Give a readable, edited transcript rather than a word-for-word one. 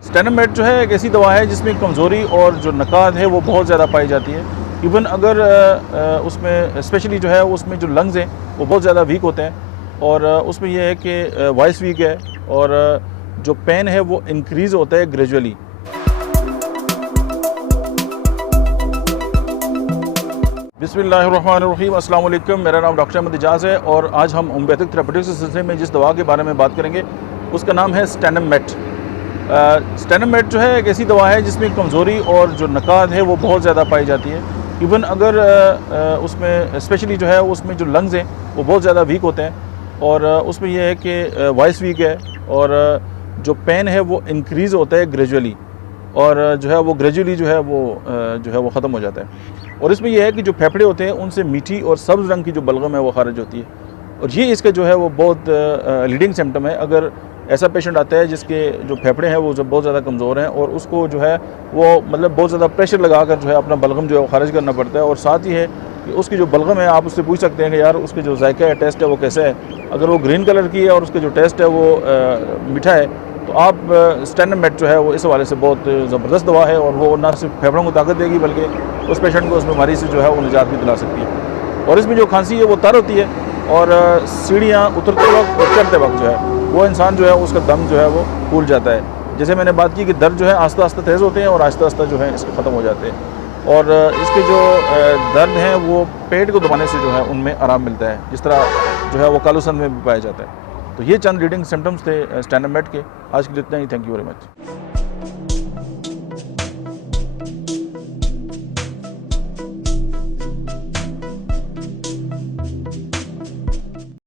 स्टेनोमेट जो है एक ऐसी दवा है जिसमें कमज़ोरी और जो नकात है वो बहुत ज़्यादा पाई जाती है। इवन अगर उसमें स्पेशली जो है उसमें जो लंग्स हैं वो बहुत ज़्यादा वीक होते हैं और उसमें यह है कि वॉइस वीक है और जो पेन है वो इंक्रीज़ होता है ग्रेजुअली। बिस्मिल्लाहिर्रहमानिर्रहीम, अस्सलाम वालेकुम। मेरा नाम डॉक्टर अहमद इजाज़ है और आज हम होम्योपैथिक थेरेपेटिक्स के सिलसिले में जिस दवा के बारे में बात करेंगे उसका नाम है स्टेनोमेट। स्टेनोमेट जो है एक ऐसी दवा है जिसमें कमज़ोरी और जो नकात है वो बहुत ज़्यादा पाई जाती है। इवन अगर उसमें स्पेशली जो है उसमें जो लंग्स हैं वो बहुत ज़्यादा वीक होते हैं और उसमें यह है कि वॉइस वीक है और जो पेन है वो इंक्रीज़ होता है ग्रेजुअली और जो है वो ग्रेजुअली जो है वो ख़त्म हो जाता है। और इसमें यह है कि जो फेफड़े होते हैं उनसे मीठी और सब्ज़ रंग की जो बलगम है वो खारिज होती है और ये इसका जो है वो बहुत लीडिंग सिम्टम है। अगर ऐसा पेशेंट आता है जिसके जो फेफड़े हैं वो जो बहुत ज़्यादा कमज़ोर हैं और उसको जो है वो मतलब बहुत ज़्यादा प्रेशर लगाकर जो है अपना बलगम जो है वो खारिज करना पड़ता है। और साथ ही है कि उसकी जो बलगम है आप उससे पूछ सकते हैं कि यार उसके जो जायका है, टेस्ट है वो कैसा है। अगर वो ग्रीन कलर की है और उसका जो टेस्ट है वो मीठा है तो आप स्टेनोमेट जो है वो इस हवाले से बहुत ज़बरदस्त दवा है और वो ना सिर्फ फेफड़ों को ताकत देगी बल्कि उस पेशेंट को उस बीमारी से जो है वो निजात भी दिला सकती है। और इसमें जो खांसी है वो तर होती है और सीढ़ियाँ उतरते वक्त और चढ़ते वक्त जो है वो इंसान जो है उसका दम जो है वो फूल जाता है। जैसे मैंने बात की कि दर्द जो है आस्ता आस्ता तेज़ होते हैं और आस्ता आस्ता जो है इसके ख़त्म हो जाते हैं और इसके जो दर्द हैं वो पेट को दबाने से जो है उनमें आराम मिलता है, जिस तरह जो है वो कालूसन में भी पाया जाता है। तो ये चंद लीडिंग सिम्टम्स थे स्टेनोमेट के। आज के लिए इतना ही। Thank you very much.